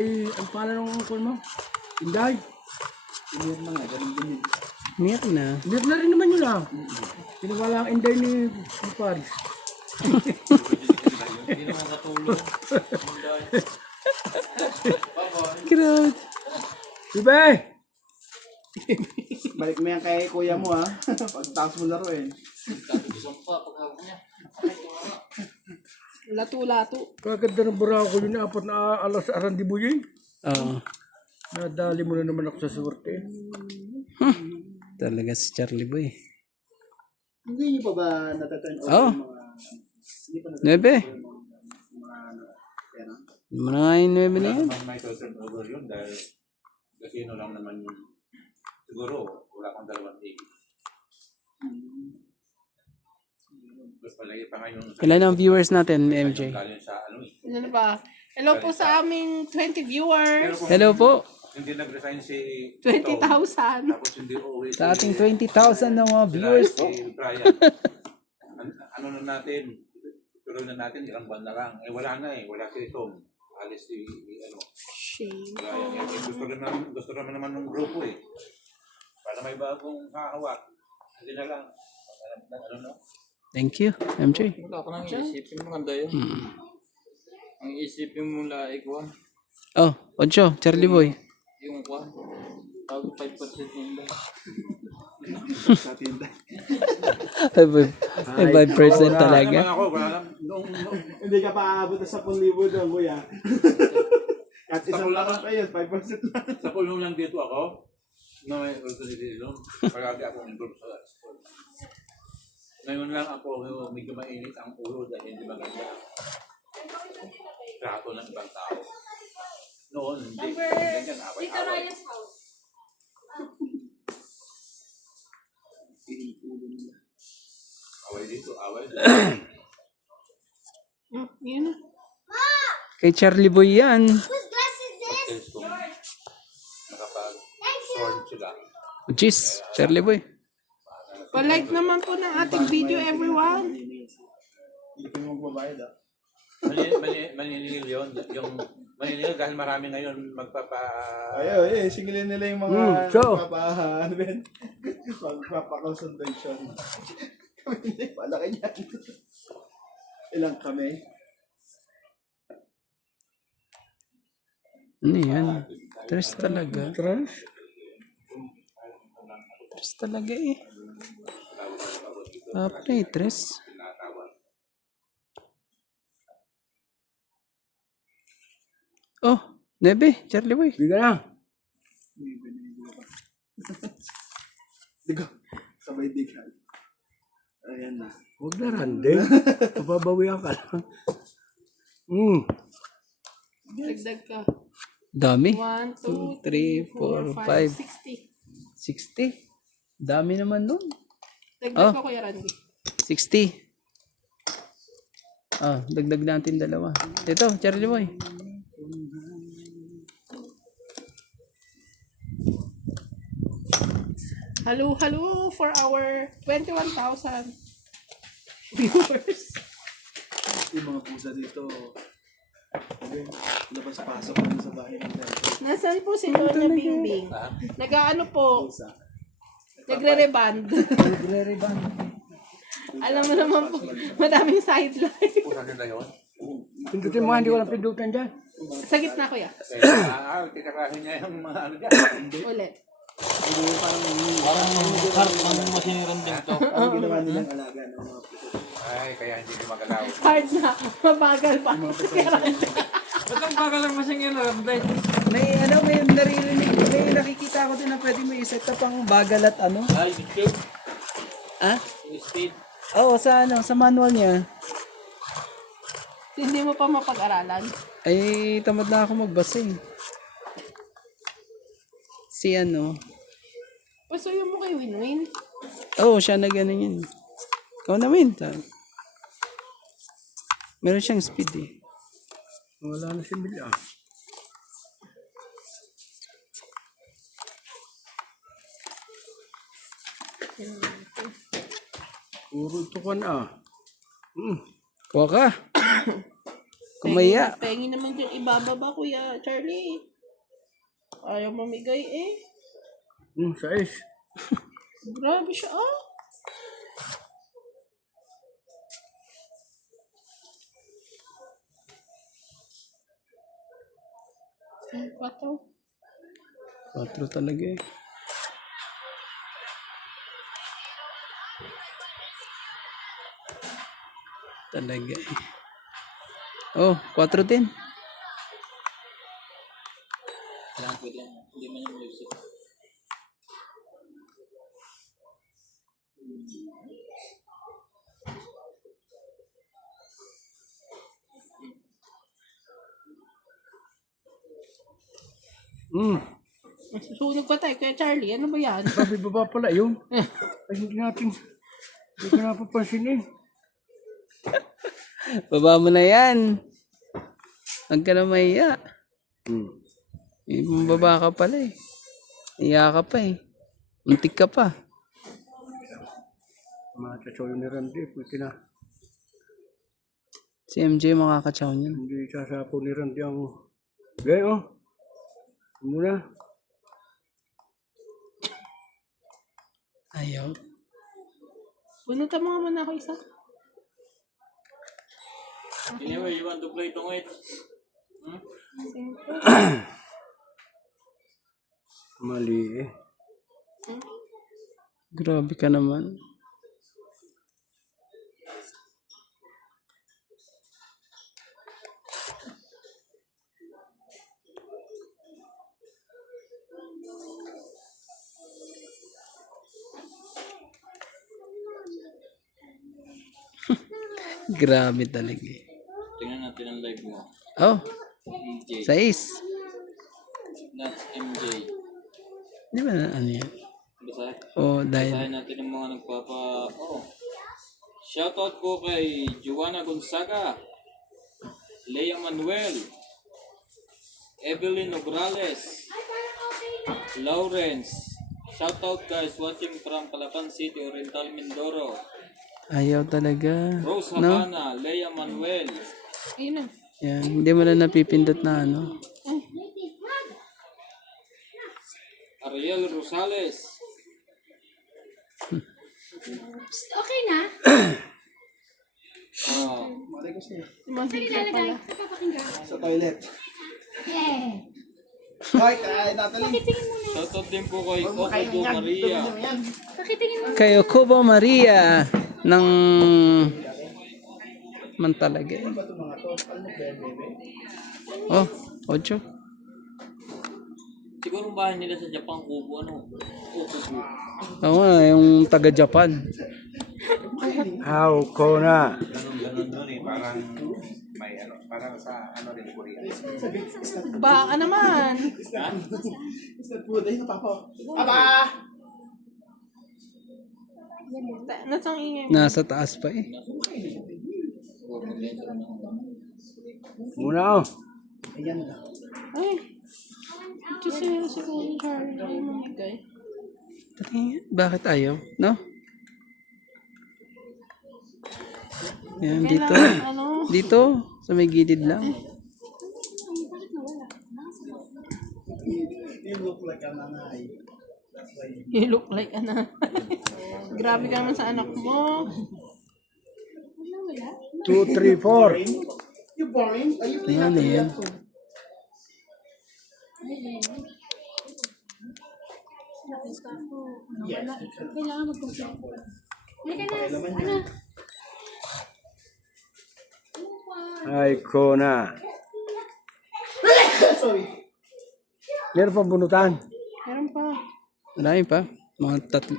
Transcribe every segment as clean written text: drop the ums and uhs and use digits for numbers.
Ang pala ng call mo? Inday. Senior na nga, ganun din yun. Miyak na. Meron na rin naman yun ah. Pinawala ang Inday ni Paris. Hindi naman natulog. Grabe. Diba? Balik mo yan kay kuya mo ha. Pagtaas mo laro eh. Lato-lato. Kaganda ng Boracay yun, apat na alas arandibo yun. Oo. Nadali mo na naman ako sa swerte. Talaga si Charlie Boy. Hindi niyo pa ba nataturn over Oo. yung mga... Hindi pa nataturn Nebe. over yung mga pera? Mga nga yung 9 na yan. Naman may turn over yun dahil casino lang naman yun. Siguro, wala kang dalawang ticket. Mas malaki pa ngayon. Ilan ang viewers natin, MJ? Galing sa ano eh. Ano ba? Hello po sa aming 20 viewers. Hello po. Hindi nag-resign si 20,000. Tapos hindi uuwi Sa ating 20,000 na mga viewers po. si Brian. Ano na natin? Tuloy na natin, ilang buwan na lang. Eh wala na eh. Wala si Tom. Alis si ano. Shame. Brian. Eh, gusto naman ng grupo eh. Para may bagong hahawak. Hindi na lang. Ano no? Thank you, MJ. Wala ka nang isipin, maganda yun. Ang isipin mo laik ko, Oh, Ocho, Charlie Boy. yung kwa, bago 5% nila. Sa tinda. 5% talaga. Wala naman ako. Wala naman. Hindi ka pa aabot na 10,000 doon kuya. At isang lakad pa yun, 5% lang. Sa pulong lang dito ako, na may opportunity doon, palagi ako involved sa school. Ngayon lang ako medyo mainit ang ulo dahil hindi maganda ang trato ng ibang tao. Noon, hindi. Ganyan, away-away. Away dito, away dito. Yun na. Kay Charlie Boy yan. Hotels kung nakapag-sorn sila. Jeez, Charlie Boy. Pa-like naman po ng ating video, everyone. Hindi ko yung magbabayad ah. Maniningil yun. Yung maniningil dahil marami ngayon Ayaw, singilin nila yung mga so. ano ba yan? Magpapa-consultation. Kami hindi, palaki yan. Ilang kami? Ano yan? Tres talaga. Trans? Tres talaga eh. Apa na eh, tres? Oh, Nebe, Charlie Boy. Hindi ka na. Digo, sabay digan. Ayan na. Huwag na rande. Papabawian ka lang. Dagdag ka. Dami. 1, 2, 3, 4, 5, 60. Dami naman nun. Dagdag ko, Kuya Randy. 60. Ah, dagdag natin dalawa. Ito, Charlie Boy. Hello for our 21,000 viewers. Yung mga pusa dito. Okay, labas-pasok kami sa bahay ng dati. Nasaan po si Doña Bingbing? Nag-ano po? Pusa. Nagre-reband. Alam mo naman po, madaming sideline. Pusa nila yun. Pindutin mo, hindi ko lang pindutin dyan. Sa gitna, Kuya. Titirahin niya yung mga ano dyan. Ulit. Parang heart ng masiniran din to. Ang ginawa nilang alaga ng mga pusa. Ay, kaya hindi gumagalaw. Hard na. Mabagal pa. Ba't ang bagal ang masiniran din? May ano, may naririnig, may nakikita ko din na pwede mo i-set up ang bagal at ano. Ay, speed. Ah? Speed. Oo, sa ano, sa manual niya. Hindi mo pa mapag-aralan. Ay, tamad na ako magbasa eh. Si ano. Pasuyo mo kay Winwin. Oo, siya na ganun yun. Ikaw na Win. Meron siyang speed eh. Wala na si Mila. Puro ito ka na. Kuha ka. Kumaya. Pengi naman yung ibababa, Kuya Charlie. Ayaw mamigay eh. 6. Grabe siya ah. Ang 4. 4 talaga eh. Talaga eh. Oh, 4 din. Kailangan pwede yan. Hindi man yung music. Susunog pa tayo, Kuya Charlie. Ano ba yan? Sabi baba pala yun. Ay, hindi ko napapansin eh. Baba mo na yan. Huwag ka na mahiya. Baba ka pala eh. Iya ka pa eh. Muntik ka pa. Matatsaw ni Randy, pwede na. Si MJ makakatsaw niyan. Hindi sasapo ni Randy ang... Gaya oh. Muna. Ayaw. Punutan mo nga muna ako isa. Anyway, you want to play itong it? Mali eh. Grabe ka naman. Grabe talaga eh. Tingnan natin ang live mo. Oh, MJ. 6. That's MJ. Di ba na ano yan? Basahin. Oh, dahil... Basahin natin ang mga nagpapa... Oh. Shoutout ko kay Joanna Gonzaga, Lea Manuel, Evelyn Nograles, Lawrence. Shoutout guys watching from Calapan City, Oriental Mindoro. Ayaw talaga. Rose No? Havana, Lea Manuel. Ayun na. Yan. Hindi mo na napipindot na ano. Ariel Rosales. Okay na? Nilalagay. Napapakinggan. Sa toilet. Yeah. Hoy, kain natin. Pakitingin mo na. Shoutout din po kay Coco Maria. Pakitingin mo. Kayo, Kubo Maria ng Mantalaga. Oh, 8. Siguro bahay nila sa Japan, Kubo, ano? Kubo. Oo nga, yung taga-Japan. How ko na. Ganun doon eh, parang may ano, parang sa ano rin Korea. Baka naman. Instant food. Ayun, napapa. Aba! Nasang ingay mo? Nasa taas pa eh. Muna oh. Ay. Ito sa'yo si Kuya Charlie. Ayaw mamigay. Bakit ayaw? No? Yan, dito. Kailangan ano? Dito, sa may gilid lang. You look like a nanay. You look like ano. Grabe ka naman sa anak mo. 2, 3, 4. You boring? Are you playing Ano yan? Kailangan mag-complete. Halika na. Ano? Ay ko na. Sorry. Meron pa bunutan. Meron pa. Marami pa. Mga tatlo.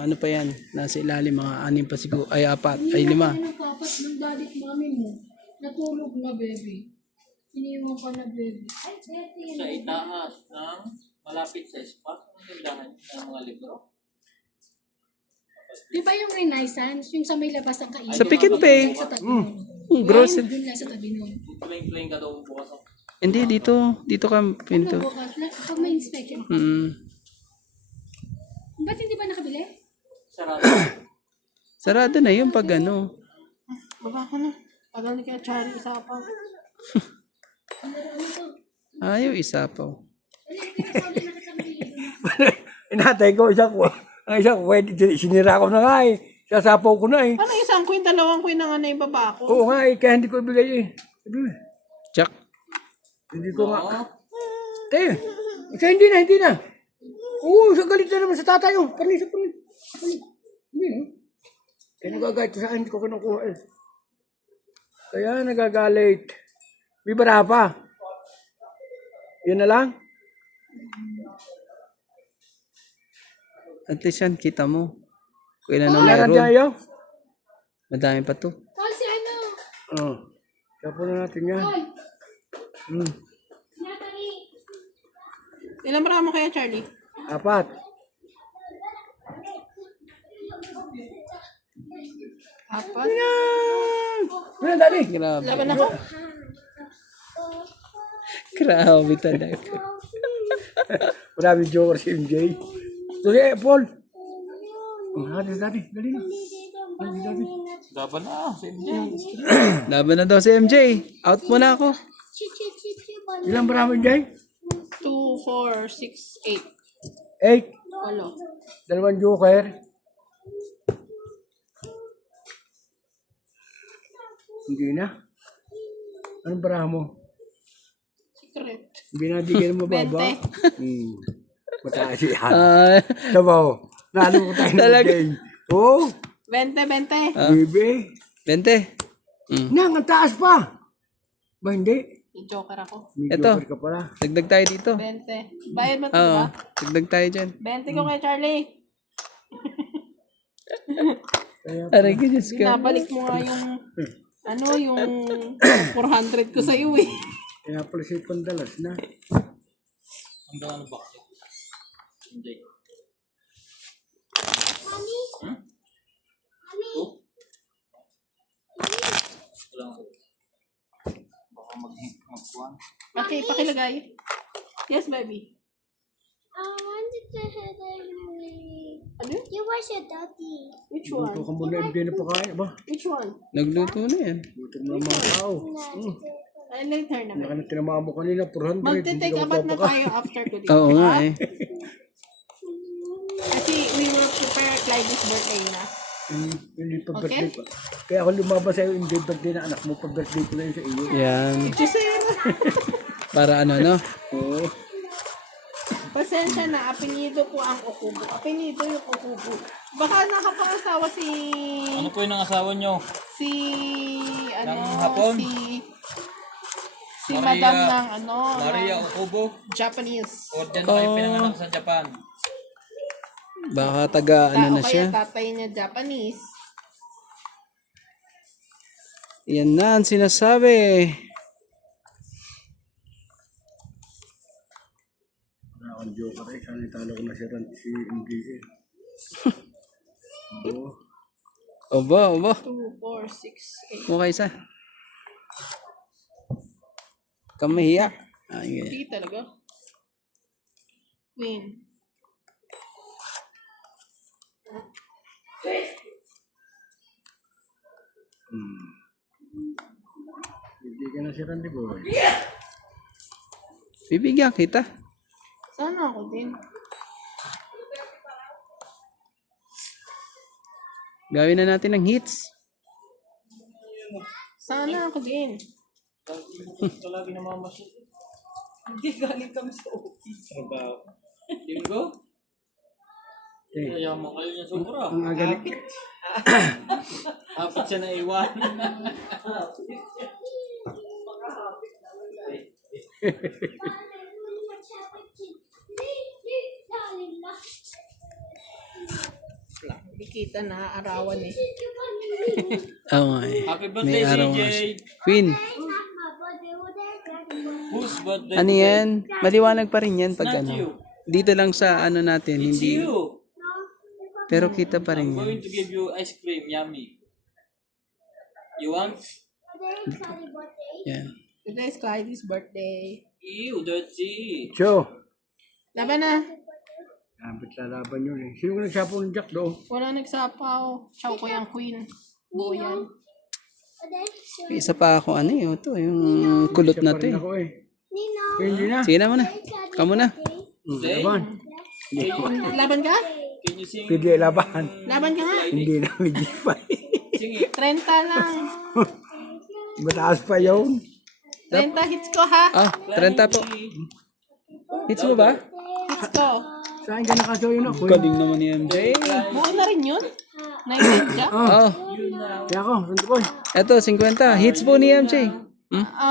Ano pa yan? Nasa ilalim, mga 6 pa siguro. Ay, 4. Ay, 5. Nagpapat ng daddy at mami mo. Natulog na, baby. Iniwan pa na, baby. Sa itaas ng malapit sa spa, ang tindahan ng mga libro. Di ba yung Renaissance? Yung sa may labas ng kainan? Sa Pick n Pay. Sa tabi nun. Grocery. Doon lang sa tabi nun. Plain ka daw bukas ako. Hindi, dito. Dito ka pinto. Ano bukas? Pag may inspection. Ba't hindi ba nakabili? Sarado. Sarado na yun pag ano. Baba ko na. Tagal ni kaya Charlie isa pa. Ayaw isapaw. Inatay ko, isa ko. Ang isa ko, sinira ko na nga eh. Sasapaw ko na eh. Ano isang queen, dalawang queen ang ano yung baba ko? Oo nga eh, kaya hindi ko ibigay eh. Jack. Hindi ko nga. Eh, isa hindi na. Oo, sa galit na naman sa tatay oh. Panis. Hindi eh. Kaya nagagalit sa akin, hindi ko kinukuha eh. Kaya nagagalit. Bibara pa. Yun na lang. At least yan, kita mo. Kung ilan ang Meron meron. tayo. Madami pa to. Kasi ano? Oo. Tapo na natin yan. Ilang marami mo kaya Charlie? 4. Apat? Ano dali? Grabe. Laban ako? Grabe talaga. Maraming joker si MJ. Ito si Paul. Dali. Laban na. Laban na daw si MJ. Out muna ako. Ilang marami dyan? 2, 4, 6, 8. 8. Walo. 2 joker. Hindi na. Anong bara mo? Secret. Binabigyan mo mababa? 20. Mataas yan. Ah, Sabaw. Nalo ko tayo ng Talaga? game. Oo. 20. Bibi. 20. Nang, ang taas pa. Ba hindi? Yung joker ako. May Ito. joker ka pala. Dagdag tayo dito. 20. Bayad mo ito, Oo. diba? Dagdag tayo dyan. 20 ko kay Charlie. Aray ko, Diyos ko. Binabalik mo nga yung, yung 400 ko sa'yo eh. Kaya pala siya pandalas na. Hanggang ano ba? Hindi. Baka magkuhan. Pakilagay. Yes, baby. I wanted to hear that Ano? you was your daddy. Which Luto one? ka muna, hindi na pakain. Ba? Which one? Nagluto na yan. Luto mo ng mga tao. Ay, later naman. Naka na tinamama mo kanina, 400. Magte-take ka a bath na magpapakain. tayo after ko dito. Oo nga eh. Kasi we will prepare Clyde's birthday na. Hindi pa Okay. birthday pa. Kaya ako lumabas sa'yo, hindi birthday na anak mo, pa birthday ko na yun sa iyo. Yan. Giselle! Para ano, no? Oo. Pasensya na, apelido po ang Okubo. Apelido yung Okubo. Baka nakapangasawa si... Ano po yung asawa nyo? Si... Ano? Ng hapon? Si Maria- Madam ng ano... Maria ng Okubo? Japanese. O dyan na kayo pinanganak sa Japan? Baka taga ano na O kaya siya. tatay niya Japanese. Yan na ang sinasabi. Wala akong joker eh. Sana italo ko na si MJ eh. Oo. Oba. 2, 4, 6, 8. Mukha isa. Kamahiya. Ay, Hindi talaga. Queen. Hindi ka na si Randy Boy. bibigyan kita. Sana ako din. Gawin na natin ng hits. Sana ako din. Hindi galing kami sa office. Linggo? Eh, Kaya mo kayo niya sobra. ang agalit. Apat siya na iwan. Hindi kita na arawan eh. Oo nga eh. Happy May birthday, araw CJ! nga siya. Queen, Whose birthday ano today? yan? Maliwanag pa rin yan pag Not ano. you. Dito lang sa ano natin, It's hindi. you! Pero kita pa rin I'm yan. going to give you ice cream, yummy. You want? Yan. Today is Clyde's birthday. Ew, dirty. So, Laban na. dapat lalaban yun eh. Sino ko nagsapo ng Jack doon? Wala nagsapaw. Chow ko yung queen. Buo yan. Isa pa ako ano yun. Ito, yung kulot na to eh. Ako eh. Hindi na. Sige na muna. Kamu na. Laban. Laban ka? Can you sing? Pwede laban. Laban ka nga. Hindi na, may G5. Sing it. 30 lang. Mataas pa yun. 30 hits ko ha. Ah, 30 po. Hits mo ba? Hits ko. Saan ka nakasaw yun ako? Galing naman ni MJ. Buo na rin yun. 19 ka. Oh, Kaya ako, sundo ko. eto 50. Hits po ni MJ.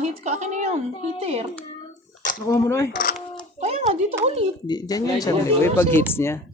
Hits ko. Akin na yun. Hitter. Nakuha mo na eh. Kaya nga, dito ulit. Diyan yan siya nalagay pag hits niya.